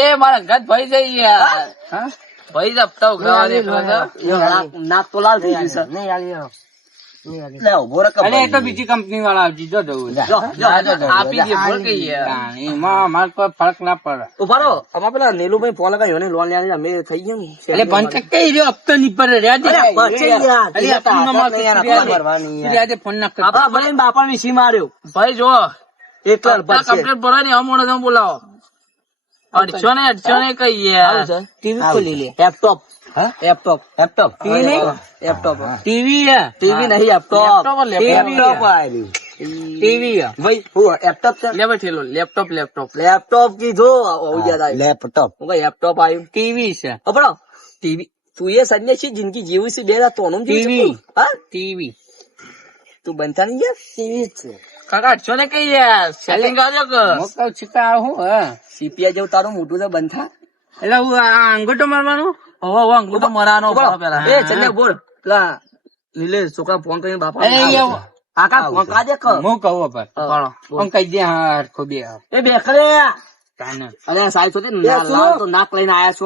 એ મારા ઘર ભાઈ જઈ યાર ભાઈ જપતા નાક તો લાલ થઈ ગયું છે. અરે એ તો બીજી કંપની વાળા આવજી જો આપી દે બોલ કઈ યાર એમાં અમારે કોઈ ફરક ના પડે. ઉભા રહો, અમારે પેલા નીલુભાઈ ફોન લગાવ્યો ને લોન લેવાની અમે થઈ ગયા ને. એટલે બંધ કઈ રહ્યો હપ્તો નહીં પડે આજે ફોન ના કરતો. આપડા ભાઈ બાપા ની સી માર્યો ભાઈ જો એકલા કમ્પ્લીટ ભરો ને અમોડે તમે બોલાવો 800 ને કઈ યાર ટીવી ખોલી લે. લેપટોપ લેપટોપ લેપટોપ ટીવી નહીં લેપટોપ ટીવી ટીવી નહીં લેપટોપ લેપટોપ આવેલી ટીવી ભાઈ હું લેપટોપ છે લે ભાઈ ઠેલો લેપટોપ લેપટોપ કીધો લેપટોપ હું કઈ લેપટોપ આવ્યું ટીવી છે અપડો ટીવી તું એ સંન્યાસી જિંદગી જીવું છે બે તોનું ટીવી હા ટીવી તું બનતા નહીં યાર ટીવી છે કાકા 800 ને કઈ યાર સેટિંગ કરજો કે મોકલ છીકા હું સીપીઆઈ જેવું તારું મોટું છે બનતા એટલે હું આ અંગૂઠો મારવાનું ઓહો અંગૂઠો મરાનો પેલા એ ચલ્યા બોલ પેલા નીલેશ છોકરા ફોન કરીને બાપા કાકા ફોન કા દેખ હું કહું પણ કહી દે હા હરખો બે એ બેકરે કાને અરે સાહેબ તો નાક લઈને આયા છો